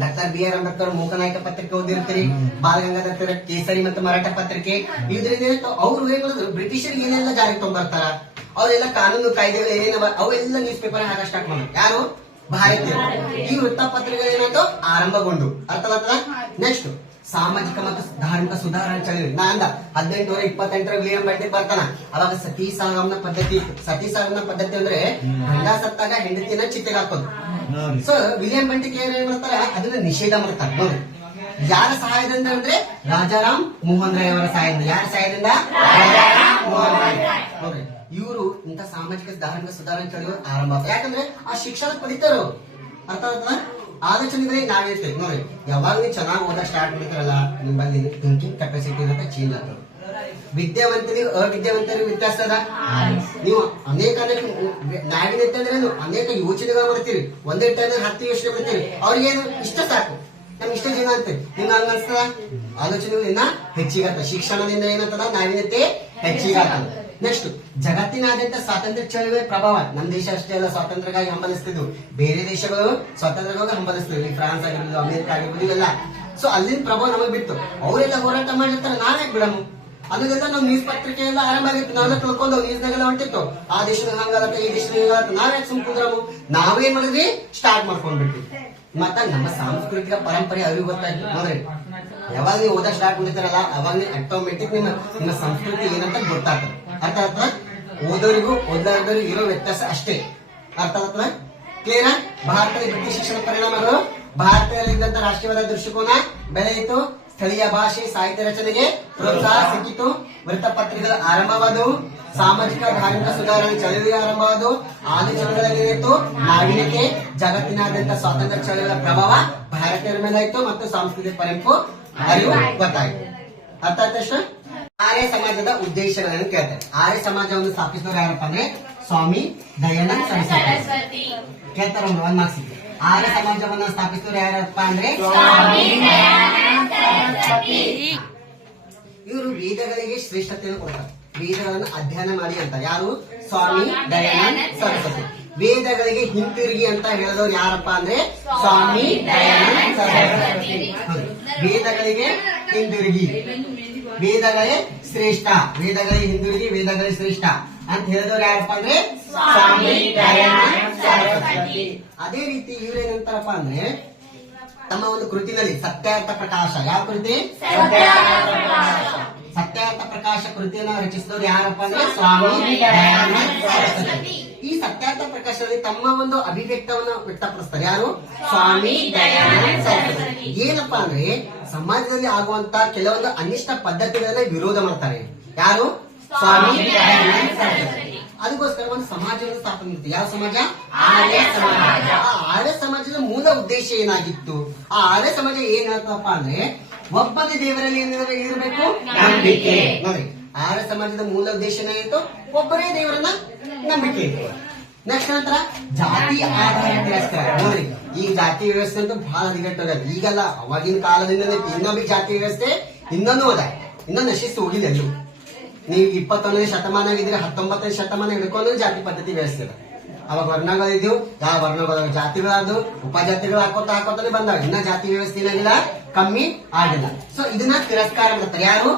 Doctor B R Ambedkar Mooknayak ಪತ್ರಿಕೆ ಓದಿರ್ತೀರಿ, ಬಾಲಗಂಗಾಧರ ಕೇಸರಿ ಮತ್ತು ಮರಾಠ ಪತ್ರಿಕೆ. ಇದರಿಂದ ಏನಾಯ್ತು, ಅವ್ರು ಏನ್ ಮಾಡಿದ್ರು, ಬ್ರಿಟಿಷರಿಗೆ ಏನೆಲ್ಲ ಜಾರಿಗೆ ತಗೊಂಡ್ಬರ್ತಾರ, ಅವರೆಲ್ಲ ಕಾನೂನು ಕಾಯ್ದೆಗಳು ಏನೇನವ ಅವೆಲ್ಲ ನ್ಯೂಸ್ ಪೇಪರ್ ಹಾಕ ಸ್ಟಾರ್ಟ್ ಮಾಡಿದ್ರು. ಯಾರು? ಭಾರತೀಯರು. ಈ ವೃತ್ತಪತ್ರಿಕೆಗಳು ಏನಾಯ್ತು, ಆರಂಭಗೊಂಡು. ಅರ್ಥ ಆಗ್ತದ? ನೆಕ್ಸ್ಟ್ ಸಾಮಾಜಿಕ ಮತ್ತು ಧಾರ್ಮಿಕ ಸುಧಾರಣೆ ಚಳವಳಿ. ನಾ ಅಂದ 1828 ವಿಲಿಯಂ ಬೆಂಟಿಕ್ ಬರ್ತಾನ. ಅವಾಗ ಸತಿ ಸಹಗಮನ ಪದ್ಧತಿ ಇತ್ತು. ಸತಿ ಸಹಗಮನ ಪದ್ಧತಿ ಅಂದ್ರೆ ಗಂಡ ಸತ್ತಾಗ ಹೆಂಡತಿನ ಚಿತೆಗೆ ಹಾಕೋದು. ಸೊ ವಿಲಿಯಂ ಬೆಂಟಿಕ್ ಏನ್ ಮಾಡ್ತಾರ, ಅದನ್ನ ನಿಷೇಧ ಮಾಡ್ತಾರೆ. ನೋಡಿ, ಯಾರ ಸಹಾಯದಿಂದ ಅಂದ್ರೆ ರಾಜಾರಾಮ್ ಮೋಹನ್ ರಾಯ್ ಅವರ ಸಹಾಯದಿಂದ. ಯಾರ ಸಹಾಯದಿಂದ? ರಾಜಾರಾಮ್ ಮೋಹನ್ ರಾಯ್. ನೋಡ್ರಿ, ಇವರು ಇಂತ ಸಾಮಾಜಿಕ ಧಾರ್ಮಿಕ ಸುಧಾರಣೆ ಚಳವಳಿ ಆರಂಭ. ಯಾಕಂದ್ರೆ ಆ ಶಿಕ್ಷಣ ಪಡಿತಾರ. ಅರ್ಥ ಆಗ್ತದ? ಆಲೋಚನೆಗಳೇ ನಾವಿರ್ತೇವೆ. ನೋಡಿ, ಯಾವಾಗ ನೀವು ಚೆನ್ನಾಗಿ ಓದ ಸ್ಟಾರ್ಟ್ ಮಾಡ್ತಾರಲ್ಲ, ನಿಮ್ಮಲ್ಲಿ ಥಿಂಕಿಂಗ್ ಕೆಪಾಸಿಟಿ ಇರುತ್ತೆ, ಚೇಂಜ್ ಆಗ್ತದೆ. ವಿದ್ಯಾವಂತರಿಗೆ ಅವಿದ್ಯಾವಂತರಿಗೆ ವ್ಯತ್ಯಾಸ ಅದ. ನೀವು ಅನೇಕ ನಾವಿನತ್ತೆ ಅಂದ್ರೆ ಅನೇಕ ಯೋಚನೆಗಳು ಮಾಡ್ತೀರಿ. ಒಂದೇ ಟೈಮ್ 10 ಯೋಚನೆ ಮಾಡ್ತೀರಿ. ಅವ್ರಿಗೇನು ಇಷ್ಟ ಸಾಕು, ನಮ್ಗೆ ಇಷ್ಟ ಜೀವನ ಅಂತ ನಿಮ್ಗೆ ಹಂಗ ಅನ್ಸ್ತದ. ಆಲೋಚನೆಗಳು ಇನ್ನ ಹೆಚ್ಚಿಗತ್ತ. ಶಿಕ್ಷಣದಿಂದ ಏನಂತದ, ನಾವಿನತೆ ಹೆಚ್ಚಿಗಾಗ್ತದ. ನೆಕ್ಸ್ಟ್ ಜಗತ್ತಿನಾದ್ಯಂತ ಸ್ವಾತಂತ್ರ್ಯ ಚಳವಳಿ ಪ್ರಭಾವ. ನಮ್ಮ ದೇಶ ಅಷ್ಟೇ ಅಲ್ಲ ಸ್ವಾತಂತ್ರ್ಯಕ್ಕಾಗಿ ಹಂಬಲಿಸ್ತಿದ್ವು, ಬೇರೆ ದೇಶಗಳು ಸ್ವಾತಂತ್ರ್ಯಕ್ಕಾಗಿ ಹಂಬಲಿಸ್ತಿದ್ವು. ಫ್ರಾನ್ಸ್ ಆಗಿರ್ಬೋದು, ಅಮೆರಿಕ ಆಗಿರ್ಬೋದು, ಇವೆಲ್ಲ. ಸೊ ಅಲ್ಲಿನ ಪ್ರಭಾವ ನಮಗ್ ಬಿತ್ತು. ಅವರೆಲ್ಲ ಹೋರಾಟ ಮಾಡಿರ್ತಾರೆ, ನಾವ್ಯಾಕೆ ಬಿಡಮು? ಅದನ್ನೆಲ್ಲ ನಾವು ನ್ಯೂಸ್ ಪತ್ರಿಕೆ ಎಲ್ಲ ಆರಂಭ ಆಗಿತ್ತು. ನಾವೆಲ್ಲ ತಿಳ್ಕೊಂಡು ನ್ಯೂಸ್ನಾಗೆಲ್ಲ ಹೊಂಟಿತ್ತು, ಆ ದೇಶದ ಹಂಗಾಗತ್ತೆ, ಈ ದೇಶದ ಹಿಂಗಾಗತ್ತೆ. ನಾವ್ಯಾಕೆ ಸುಮ್ ಕುಂದ್ರಮು? ನಾವೇನ್ ಮಾಡಿದ್ವಿ, ಸ್ಟಾರ್ಟ್ ಮಾಡ್ಕೊಂಡ್ಬಿಟ್ವಿ. ಮತ್ತ ನಮ್ಮ ಸಾಂಸ್ಕೃತಿಕ ಪರಂಪರೆ ಅವ್ರಿಗೆ ಗೊತ್ತಾಯ್ತು. ನೋಡ್ರಿ, ಯಾವಾಗ ನೀವು ಓದಕ್ ಸ್ಟಾರ್ಟ್ ಮಾಡಿರ್ತಾರಲ್ಲ, ಅವಾಗ ನೀವು ಆಟೋಮೆಟಿಕ್ ನಿಮ್ಮ ಸಂಸ್ಕೃತಿ ಏನಂತ ಗೊತ್ತಾಗ್ತದೆ. ಅರ್ಥ ಆಗ್ತದ? ಓದೋರಿಗೂ ಓದ್ಲಾರ್ದವ್ರಿಗೂ ಇರೋ ವ್ಯತ್ಯಾಸ ಅಷ್ಟೇ. ಅರ್ಥ ಆಗ್ತದ? ಕ್ಲಿಯರ್? ಭಾರತದಲ್ಲಿ ಬ್ರಿಟಿಷ್ ಶಿಕ್ಷಣ ಪರಿಣಾಮಗಳು. ಭಾರತದಲ್ಲಿದ್ದಂತ ರಾಷ್ಟ್ರೀಯವಾದ ದೃಷ್ಟಿಕೋನ ಬೆಳೆಯಿತು. ಸ್ಥಳೀಯ ಭಾಷೆ ಸಾಹಿತ್ಯ ರಚನೆಗೆ ಪ್ರೋತ್ಸಾಹ ಸಿಕ್ಕಿತು. ವೃತ್ತಪತ್ರಿಕೆಗಳ ಆರಂಭವಾದವು. ಸಾಮಾಜಿಕ ಧಾರ್ಮಿಕ ಸುಧಾರಣೆ ಚಳವಳಿ ಆರಂಭವಾದವು. ಆಲೋಚನೆಗಳಲ್ಲಿ ಏನಿತ್ತು, ನಾವೀನ್ಯತೆ. ಜಗತ್ತಿನಾದ್ಯಂತ ಸ್ವಾತಂತ್ರ್ಯ ಚಳವಳಿಗಳ ಪ್ರಭಾವ ಭಾರತೀಯರ ಮೇಲಾಯಿತು ಮತ್ತು ಸಾಂಸ್ಕೃತಿಕ ಪರಂಪರೆ ಅರಿವು ಗೊತ್ತಾಯಿತು. ಅರ್ಥ ಆಯ್ತಷ್ಟ? ಆರ್ಯ ಸಮಾಜದ ಉದ್ದೇಶಗಳನ್ನು ಕೇಳ್ತಾರೆ. ಆರ್ಯ ಸಮಾಜವನ್ನು ಸ್ಥಾಪಿಸಿದವರು ಯಾರಪ್ಪ ಅಂದ್ರೆ ಸ್ವಾಮಿ ದಯಾನಂದ ಸರಸ್ವತಿ. ಕೇಳ್ತಾರ ಒಂದ್ ಮಾರ್ಕ್ಸ್. ಆರ್ಯ ಸಮಾಜವನ್ನ ಸ್ಥಾಪಿಸಿದವರು ಯಾರಪ್ಪ ಅಂದ್ರೆ ಇವರು ವೇದಗಳಿಗೆ ಶ್ರೇಷ್ಠತೆಯನ್ನು ಕೊಡ್ತಾರೆ. ವೇದಗಳನ್ನು ಅಧ್ಯಯನ ಮಾಡಿ ಅಂತ. ಯಾರು? ಸ್ವಾಮಿ ದಯಾನಂದ ಸರಸ್ವತಿ. ವೇದಗಳಿಗೆ ಹಿಂತಿರುಗಿ ಅಂತ ಹೇಳಿದವರು ಯಾರಪ್ಪ ಅಂದ್ರೆ ಸ್ವಾಮಿ ದಯಾನಂದ ಸರಸ್ವತಿ. ವೇದಗಳಿಗೆ ಹಿಂದಿರುಗಿ, ವೇದಗಳೇ ಶ್ರೇಷ್ಠ, ವೇದಗಳಿಗೆ ಹಿಂದಿರುಗಿ ವೇದಗಳೇ ಶ್ರೇಷ್ಠ ಅಂತ ಹೇಳಿದವರು ಯಾರಪ್ಪ ಅಂದ್ರೆ ಸ್ವಾಮಿ ದಯಾನಂದ ಸರಸ್ವತಿ. ಅದೇ ರೀತಿ ಇವ್ರೇನಂತಾರಪ್ಪ ಅಂದ್ರೆ ತಮ್ಮ ಒಂದು ಕೃತಿನಲ್ಲಿ ಸತ್ಯಾರ್ಥ ಪ್ರಕಾಶ. ಯಾವ ಕೃತಿ? ಸತ್ಯಾರ್ಥ ಪ್ರಕಾಶ ಕೃತಿಯನ್ನು ರಚಿಸಿದವರು ಯಾರಪ್ಪ ಅಂದ್ರೆ ಸ್ವಾಮಿ ದಯಾನಂದ ಸರಸ್ವತಿ. ಈ ಸತ್ಯಾರ್ಥ ಪ್ರಕಾಶದಲ್ಲಿ ತಮ್ಮ ಒಂದು ಅಭಿವ್ಯಕ್ತವನ್ನು ವ್ಯಕ್ತಪಡಿಸ್ತಾರೆ. ಯಾರು? ಸ್ವಾಮಿ ದಯಾನಂದ ಸರಸ್ವತಿ. ಏನಪ್ಪಾ ಅಂದ್ರೆ ಸಮಾಜದಲ್ಲಿ ಆಗುವಂತ ಕೆಲವೊಂದು ಅನಿಷ್ಟ ಪದ್ಧತಿಗಳನ್ನ ವಿರೋಧ ಮಾಡ್ತಾರೆ. ಯಾರು? ಸ್ವಾಮಿ ದಯಾನಂದ ಸರಸ್ವತಿ. ಅದಕ್ಕೋಸ್ಕರ ಒಂದು ಸಮಾಜವನ್ನು ಸ್ಥಾಪನೆ ಮಾಡುತ್ತೆ. ಯಾವ ಸಮಾಜ? ಆರ್ಯ ಸಮಾಜ. ಆ ಆರ್ಯ ಸಮಾಜದ ಮೂಲ ಉದ್ದೇಶ ಏನಾಗಿತ್ತು? ಆ ಆರ್ಯ ಸಮಾಜ ಏನ್ ಹೇಳ್ತಪ್ಪ ಅಂದ್ರೆ ಒಬ್ಬನೇ ದೇವರಲ್ಲಿ ಏನಿರಬೇಕು? ನಂಬಿಕೆ. ನೋಡಿ, ಆರ್ಯ ಸಮಾಜದ ಮೂಲ ಉದ್ದೇಶ ಏನಾಗಿತ್ತು? ಒಬ್ಬರೇ ದೇವರನ್ನ ನಂಬಿಕೆ ಇತ್ತು. ನೆಕ್ಸ್ಟ್ ನಂತರ ಜಾತಿ ಆಧಾರ ತಿರಸ್ಕಾರ. ನೋಡ್ರಿ, ಈ ಜಾತಿ ವ್ಯವಸ್ಥೆ ಅಂತೂ ಬಹಳ ಹದಗೆಟ್ಟೋಗದು. ಈಗಲ್ಲ, ಅವಾಗಿನ ಕಾಲದಿಂದ ಇನ್ನೊಬ್ಬ ಜಾತಿ ವ್ಯವಸ್ಥೆ ಇನ್ನೊಂದು ಹೋದ, ಇನ್ನೊಂದು ನಶಿಸಿ ಹೋಗಿಲ್ಲ. ನೀವು 21ನೇ ಶತಮಾನ ಆಗಿದ್ರೆ 19ನೇ ಶತಮಾನ ಹಿಡ್ಕೊಂಡು ಜಾತಿ ಪದ್ಧತಿ ವ್ಯವಸ್ಥೆ ಇದೆ. ಅವಾಗ ವರ್ಣಗಳಿದ್ವು, ಯಾವ ವರ್ಣಗಳು ಜಾತಿಗಳಾದ್ರು, ಉಪಜಾತಿಗಳು ಹಾಕೋತಾನೆ ಬಂದಾಗ ಇನ್ನ ಜಾತಿ ವ್ಯವಸ್ಥೆ ಏನಾಗಿಲ್ಲ, ಕಮ್ಮಿ ಆಗಿಲ್ಲ. ಸೊ ಇದನ್ನ ತಿರಸ್ಕಾರ ಮಾಡ್ತಾರೆ. ಯಾರು?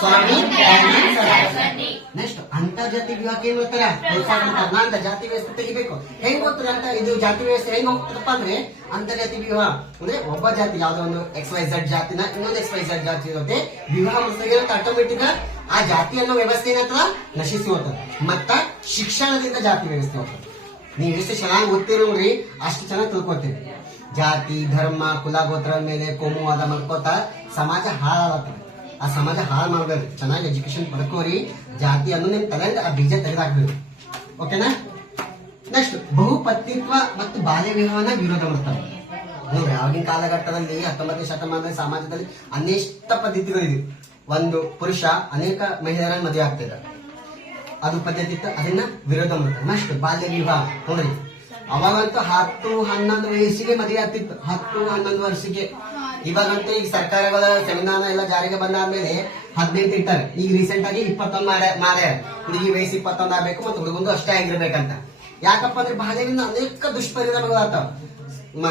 ಸ್ವಾಮಿ ದಯಾನಂದ ಸರಸ್ವತಿ. ನೆಕ್ಸ್ಟ್ ಅಂತರ್ಜಾತಿ ವಿವಾಹಕ್ಕೆ ಏನ್ ಮಾಡ್ತಾರ? ಪ್ರೋತ್ಸಾಹ ಮಾಡ್ತಾರೆ. ನಾ ಅಂತ ಜಾತಿ ವ್ಯವಸ್ಥೆ ತೆಗಿಬೇಕು. ಹೆಂಗ್ ಹೋಗ್ತದೆ ಅಂತ ಇದು ಜಾತಿ ವ್ಯವಸ್ಥೆ ಹೆಂಗ್ ಹೋಗ್ತದಪ್ಪ ಅಂದ್ರೆ ಅಂತರ್ಜಾತಿ ವಿವಾಹ ಅಂದ್ರೆ ಒಬ್ಬ ಜಾತಿ ಯಾವ್ದೋ ಒಂದು XYZ ಜಾತಿನ ಇನ್ನೊಂದು XYZ ಜಾತಿ ಜೊತೆ ವಿವಾಹ ಮಾಡಿಸಿದ್ರೆ ಆಟೋಮೆಟಿಕ್ ಆ ಜಾತಿ ಅನ್ನೋ ವ್ಯವಸ್ಥೆ ಏನಾಗ್ತದ ನಶಿಸಿ ಹೋಗ್ತದೆ. ಮತ್ತ ಶಿಕ್ಷಣದಿಂದ ಜಾತಿ ವ್ಯವಸ್ಥೆ ಹೋಗ್ತದೆ. ನೀವ್ ಎಷ್ಟು ಚೆನ್ನಾಗಿ ಓದ್ತಿರೋ ನೋಡ್ರಿ, ಅಷ್ಟು ಚೆನ್ನಾಗಿ ತಿಳ್ಕೊತೀರಿ. ಜಾತಿ ಧರ್ಮ ಕುಲ ಗೋತ್ರ ಮೇಲೆ ಕೋಮುವಾದ ಮಾಡ್ಕೋತ ಸಮಾಜ ಹಾಳಾಗತ್ತದ. ಆ ಸಮಾಜ ಹಾಳು ಮಾಡ್ಬೇಡ್ರಿ. ಚೆನ್ನಾಗಿ ಎಜುಕೇಶನ್ ಪಡ್ಕೋರಿ. ಜಾತಿ ಅನ್ನೋ ನಿಮ್ ತಲೆಯಿಂದ ಆ ಬೀಜ ತೆಗೆದಾಕ್ಬೇಕು. ಓಕೆನಾ? ನೆಕ್ಸ್ಟ್ ಬಹುಪತ್ನಿತ್ವ ಮತ್ತು ಬಾಲ್ಯ ವಿವಾಹನ ವಿರೋಧ ಮಾಡ್ತಾರೆ. ನೋಡ್ರಿ ಆಗಿನ ಕಾಲಘಟ್ಟದಲ್ಲಿ 19ನೇ ಶತಮಾನದ ಸಮಾಜದಲ್ಲಿ ಅನೇಕ ಪದ್ಧತಿಗಳಿವೆ. ಒಂದು ಪುರುಷ ಅನೇಕ ಮಹಿಳೆಯರನ್ನ ಮದುವೆ ಆಗ್ತಿದ್ದ, ಅದು ಪದ್ಧತಿ ಇತ್ತು, ಅದನ್ನ ವಿರೋಧ ಮಾಡ್ತಾರೆ. ನೆಕ್ಸ್ಟ್ ಬಾಲ್ಯ ವಿವಾಹ ನೋಡ್ರಿ, ಅವಾಗಂತೂ 10-11 ವಯಸ್ಸಿಗೆ ಮದುವೆ ಆಗ್ತಿತ್ತು, 10-11 ವರ್ಷಕ್ಕೆ. ಇವಾಗಂತೂ ಈಗ ಸರ್ಕಾರಗಳ ಸಂವಿಧಾನ ಎಲ್ಲ ಜಾರಿಗೆ ಬಂದಾದ್ಮೇಲೆ 18 ಇಟ್ಟಾರೆ. ಈಗ ರೀಸೆಂಟ್ ಆಗಿ 21 ಮಾಡ್ಯಾರ. ಹುಡುಗಿ ವಯಸ್ಸು 21 ಆಗ್ಬೇಕು ಮತ್ತು ಹುಡುಗಂದು ಅಷ್ಟೇ ಆಗಿರ್ಬೇಕಂತ. ಯಾಕಪ್ಪ ಅಂದ್ರೆ ಬಾಲ್ಯದಿಂದ ಅನೇಕ ದುಷ್ಪರಿಣಾಮಗಳಾಗ್ತಾವ.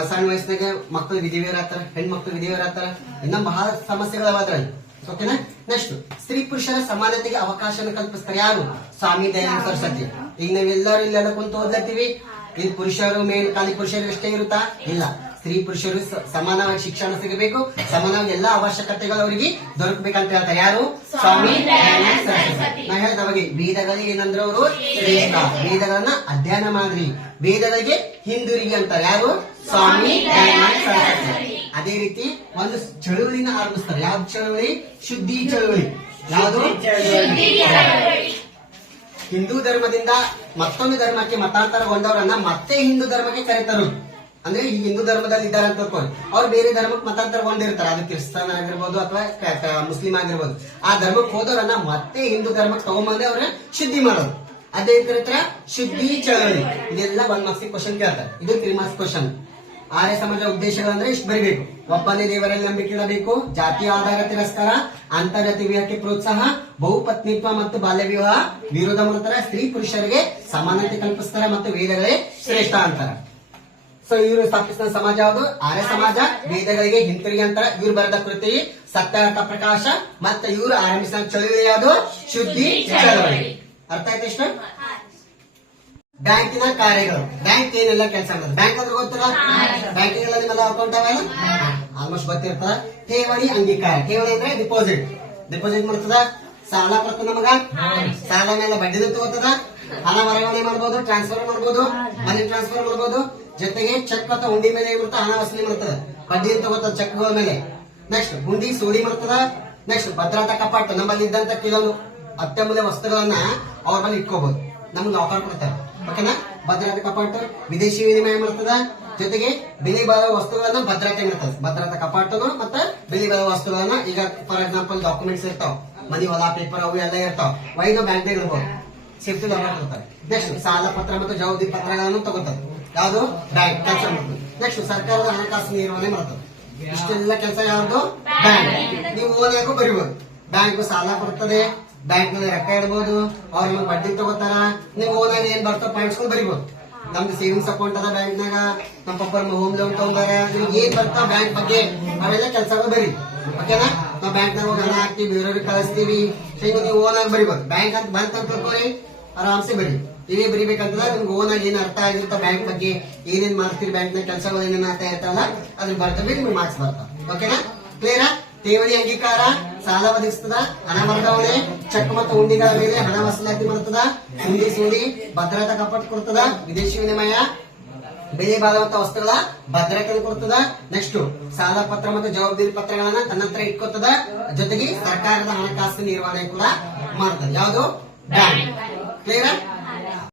ಸಣ್ಣ ವಯಸ್ಸಿನಾಗ ಮಕ್ಕಳು ವಿಧಿವೇರಾಗ್ತಾರ, ಹೆಣ್ಮಕ್ಳು ವಿಧಿವೇರಾಗ್ತಾರ, ಇನ್ನ ಬಹಳ ಸಮಸ್ಯೆಗಳದ್ರಲ್ಲಿ. ಓಕೆನಾ. ನೆಕ್ಸ್ಟ್ ಸ್ತ್ರೀ ಪುರುಷರ ಸಮಾನತೆಗೆ ಅವಕಾಶನ ಕಲ್ಪಿಸ್ತಾರೆ ಯಾರು? ಸ್ವಾಮಿ ದಯಾನಂದ ಸರಸ್ವತಿ. ಈಗ ನಾವೆಲ್ಲರೂ ಇಲ್ಲೆಲ್ಲ ಕುಂತು ಓದ್ಲತ್ತೀವಿ, ಇಲ್ಲಿ ಪುರುಷರು ಮೇಲ್ ಖಾಲಿ ಪುರುಷರು ಅಷ್ಟೇ ಇರುತ್ತಾ? ಇಲ್ಲ, ಸ್ತ್ರೀ ಪುರುಷರು ಸಮಾನವಾಗಿ ಶಿಕ್ಷಣ ಸಿಗಬೇಕು, ಸಮಾನವಾಗಿ ಎಲ್ಲಾ ಅವಶ್ಯಕತೆಗಳು ಅವರಿಗೆ ದೊರಕಬೇಕಂತ ಹೇಳ್ತಾರೆ ಯಾರು? ಸ್ವಾಮಿ ದಯಾನಂದ ಸರಸ್ವತಿ. ನಾ ಹೇಳಿದ ಬಗ್ಗೆ ವೇದಗಳಿಗೆ ಏನಂದ್ರೆ ಅವರು ಶ್ರೇಷ್ಠ, ವೇದಗಳನ್ನ ಅಧ್ಯಯನ ಮಾಡ್ರಿ, ವೇದಗಳಿಗೆ ಹಿಂದಿರುಗಿ ಅಂತಾರೆ ಯಾರು? ಸ್ವಾಮಿ ದಯಾನಂದ ಸರಸ್ವತಿ. ಅದೇ ರೀತಿ ಒಂದು ಚಳುವಳಿನ ಆರಂಭಿಸ್ತಾರೆ. ಯಾವ್ದು ಚಳುವಳಿ? ಶುದ್ಧಿ ಚಳುವಳಿ. ಯಾವುದು? ಹಿಂದೂ ಧರ್ಮದಿಂದ ಮತ್ತೊಂದು ಧರ್ಮಕ್ಕೆ ಮತಾಂತರಗೊಂಡವರನ್ನ ಮತ್ತೆ ಹಿಂದೂ ಧರ್ಮಕ್ಕೆ ಕರೆತರು. ಅಂದ್ರೆ ಈ ಹಿಂದೂ ಧರ್ಮದಲ್ಲಿ ಇದ್ದಾರೆ ಅಂತ ತಿಳ್ಕೊಳ್ಳಿ, ಅವ್ರು ಬೇರೆ ಧರ್ಮಕ್ಕೆ ಮತಾಂತರಗೊಂಡಿರ್ತಾರೆ, ಅದು ಕ್ರಿಸ್ತಾನ್ ಆಗಿರ್ಬೋದು ಅಥವಾ ಮುಸ್ಲಿಂ ಆಗಿರ್ಬೋದು. ಆ ಧರ್ಮಕ್ಕೆ ಹೋದವರನ್ನ ಮತ್ತೆ ಹಿಂದೂ ಧರ್ಮಕ್ಕೆ ತಗೊಂಬಂದ್ರೆ ಅವ್ರನ್ನ ಶುದ್ಧಿ ಮಾಡೋದು, ಅದೇ ಕರೀತಾರ ಶುದ್ಧಿ ಚಳವಳಿ. ಇದೆಲ್ಲ 1 ಮಾರ್ಕ್ಸ್ ಕ್ವಶನ್ ಕೇಳ್ತಾರೆ, ಇದು 3 ಮಾರ್ಕ್ಸ್ ಕ್ವಶನ್. ಆರ್ಯ ಸಮಾಜ ಉದ್ದೇಶಗಳಂದ್ರೆ ಇಷ್ಟು ಬರೀಬೇಕು. ಒಬ್ಬನೇ ದೇವರಲ್ಲಿ ನಂಬಿಕೆ ಇಡಬೇಕು, ಜಾತಿಯ ಆಧಾರ ತಿರಸ್ಕಾರ, ಅಂತರ್ಜಾತಿ ವಿವಾಹಕ್ಕೆ ಪ್ರೋತ್ಸಾಹ, ಬಹುಪತ್ನಿತ್ವ ಮತ್ತು ಬಾಲ್ಯ ವಿವಾಹ ವಿರೋಧ ಮಾಡ್ತಾರೆ, ಸ್ತ್ರೀ ಪುರುಷರಿಗೆ ಸಮಾನತೆ ಕಲ್ಪಿಸ್ತಾರೆ ಮತ್ತು ವೇದಗಳೇ ಶ್ರೇಷ್ಠ ಅಂತಾರೆ. ಸೊ ಇವರು ಸ್ಥಾಪಿಸಿದ ಸಮಾಜ ಯಾವುದು? ಆರ್ಯ ಸಮಾಜ. ವೇದಗಳಿಗೆ ಹಿಂತಿರುಗಿ ಅಂತಾರೆ. ಇವ್ರು ಬರೆದ ಕೃತಿ ಸತ್ಯಾರ್ಥ ಪ್ರಕಾಶ. ಮತ್ತೆ ಇವರು ಆರಂಭಿಸಿದ ಚಳುವಳಿ ಯಾವುದು? ಶುದ್ಧಿ ಚಳವಳಿ. ಅರ್ಥ ಆಯ್ತು ಇಷ್ಟ? ಬ್ಯಾಂಕಿನ ಕಾರ್ಯಗಳು. ಬ್ಯಾಂಕ್ ಏನೆಲ್ಲ ಕೆಲಸ ಮಾಡೋದು? ಬ್ಯಾಂಕ್ ಅಂದ್ರೆ ಗೊತ್ತಿಲ್ಲ? ಬ್ಯಾಂಕಿಂಗ್ ನಿಮ್ಮೆಲ್ಲ ಅಕೌಂಟ್ ಅವೆಲ್ಲ ಆಲ್ಮೋಸ್ಟ್ ಗೊತ್ತಿರ್ತದ. ಠೇವಣಿ ಅಂಗೀಕಾರ. ಠೇವಣಿ ಅಂದ್ರೆ ಡಿಪಾಸಿಟ್. ಡಿಪಾಸಿಟ್ ಮಾಡ್ತದ, ಸಾಲ ಬರ್ತದ ನಮಗ, ಸಾಲ ಮೇಲೆ ಬಡ್ಡಿನೂ ತಗೋತದ, ಹಣ ವರ್ಗಾವಣೆ ಮಾಡಬಹುದು, ಟ್ರಾನ್ಸ್ಫರ್ ಮಾಡಬಹುದು, ಮನಿ ಟ್ರಾನ್ಸ್ಫರ್ ಮಾಡಬಹುದು, ಜೊತೆಗೆ ಚೆಕ್ ಅಥವಾ ಹುಂಡಿ ಮೇಲೆ ಇರುತ್ತೆ ಹಣ ವಸೂಲಿ ಮಾಡ್ತದ, ಬಡ್ಡಿ ತಗೋತದ ಚೆಕ್ಗಳ ಮೇಲೆ. ನೆಕ್ಸ್ಟ್ ಹುಂಡಿ ಸೋಡಿ ಮಾಡ್ತದ. ನೆಕ್ಸ್ಟ್ ಭದ್ರತಾ ಕಪಾಟ. ನಮ್ಮಲ್ಲಿ ಇದ್ದಂತ ಕೆಲವೊಂದು ಅತ್ಯಮೂಲ್ಯ ವಸ್ತುಗಳನ್ನ ಅವ್ರ ಮೇಲೆ ಇಟ್ಕೋಬಹುದು, ನಮ್ಗೆ ಲಾಕರ್ ಕೊಡ್ತಾರೆ. ಓಕೆನಾ. ಭದ್ರತಾ ಕಪಾಟ. ವಿದೇಶಿ ವಿನಿಮಯ ಮಾಡ್ತದ, ಜೊತೆಗೆ ಬೆಲೆ ಬಾಳುವ ವಸ್ತುಗಳನ್ನ ಭದ್ರತೆ ಮಾಡ್ತದೆ. ಭದ್ರತಾ ಕಪಾಟನು ಮತ್ತೆ ಬೆಲೆ ಬಾಳುವ ವಸ್ತುಗಳನ್ನ, ಈಗ ಫಾರ್ ಎಕ್ಸಾಂಪಲ್ ಡಾಕ್ಯುಮೆಂಟ್ಸ್ ಇರ್ತಾವ, ಮನಿ ಹೊಲ ಪೇಪರ್ ಅವು ಎಲ್ಲ ಇರ್ತಾವ, ವೈದು ಬ್ಯಾಂಕ್ ಇರ್ಬೋದು, ಸೇಫ್ಟಿ ಲಾಕರ್ ಕೊಡ್ತಾರೆ. ನೆಕ್ಸ್ಟ್ ಸಾಲ ಪತ್ರ ಮತ್ತು ಜವಾಬ್ದಾರಿ ಪತ್ರಗಳನ್ನು ತಗೋತಾರೆ. ಯಾವುದು? ಬ್ಯಾಂಕ್ ಕೆಲಸ ಮಾಡ್ತದೆ. ನೆಕ್ಸ್ಟ್ ಸರ್ಕಾರದ ಹಣಕಾಸು ನಿರ್ವಹಣೆ ಮಾಡ್ತದೆ. ಇಷ್ಟೆಲ್ಲ ಕೆಲಸ ಯಾವುದು? ಬ್ಯಾಂಕ್. ನೀವು ಓನಾಗೂ ಬರಿಬಹುದು. ಬ್ಯಾಂಕ್ ಸಾಲ ಕೊಡ್ತದೆ, ಬ್ಯಾಂಕ್ ನಲ್ಲಿ ರೊಕ್ಕ ಇಡಬಹುದು, ಅವ್ರ ಬಡ್ಡಿ ತಗೋತಾರ. ನೀವು ಓನಾಗ ಏನ್ ಬರ್ತಾವ ಪಾಯಿಂಟ್ಸ್ ಬರಿಬಹುದು. ನಮ್ದು ಸೇವಿಂಗ್ಸ್ ಅಕೌಂಟ್ ಅದ ಬ್ಯಾಂಕ್ನಾಗ, ನಮ್ಮ ಪಪ್ಪರ್ ಹೋಮ್ ಲೋನ್ ತಗೊಂಡಾರ, ನಿಮ್ಗೆ ಏನ್ ಬರ್ತಾವ ಬ್ಯಾಂಕ್ ಬಗ್ಗೆ ಅವೆಲ್ಲ ಕೆಲಸಗಳು ಬರಿ. ಓಕೆನಾ. ನಾವು ಬ್ಯಾಂಕ್ನಾಗ ಹೋಗಿ ಹಣ ಹಾಕ್ತಿವಿ, ಬೇರೆಯವ್ರಿಗೆ ಕಳಿಸ್ತೀವಿ. ನೀವು ಓನಾಗಿ ಬರಿಬಹುದು. ಬ್ಯಾಂಕ್ ಅಂತ ಬಂತ ಅಂತ ತಿಳ್ಕೊಳ್ಳಿ, ಆರಾಮ್ಸೆ ಬರಿ. ನೀವೇ ಬರಿಬೇಕಂತಂದ್ರೆ ನಿಮ್ಗೆ ಓನಾಗಿ ಏನ್ ಅರ್ಥ ಆಗಿರ್ತಾವ ಬ್ಯಾಂಕ್ ಬಗ್ಗೆ, ಏನೇನ್ ಮಾಡ್ತೀರಿ ಬ್ಯಾಂಕ್ನಾಗ ಕೆಲಸಗಳು ಏನೇನ್ ಅರ್ಥ ಇರ್ತಾವಲ್ಲ ಅದನ್ನ ಬರ್ತವೆ, ನಿಮ್ಗೆ ಮಾರ್ಕ್ಸ್ ಬರ್ತಾವ. ಓಕೆನಾ. ಕ್ಲಿಯರಾ? ಠೇವಣಿ ಅಂಗೀಕಾರ, ಸಾಲ ಒದಗಿಸ್ತದ, ಹಣ ವರ್ಗಾವಣೆ, ಚೆಕ್ ಮತ್ತು ಹುಂಡಿಗಳ ಮೇಲೆ ಹಣ ವಸೂಲಾತಿ ಮಾಡ್ತದ, ಹುಂಡಿ ಸೋಡಿ, ಭದ್ರತಾ ಕಪಾಟ್ ಕೊಡ್ತದ, ವಿದೇಶಿ ವಿನಿಮಯ, ಬೆಲೆ ಬಾಳುವಂತ ವಸ್ತುಗಳ ಭದ್ರತೆ ಕೊಡ್ತದ. ನೆಕ್ಸ್ಟ್ ಸಾಲ ಪತ್ರ ಮತ್ತು ಜವಾಬ್ದಾರಿ ಪತ್ರಗಳನ್ನ ತನ್ನತ್ರ ಇಟ್ಕೋತದ, ಜೊತೆಗೆ ಸರ್ಕಾರದ ಹಣಕಾಸು ನಿರ್ವಹಣೆ ಕೂಡ ಮಾಡ್ತದೆ. ಯಾವುದು? ಬ್ಯಾಂಕ್. ಕ್ಲಿಯರ್?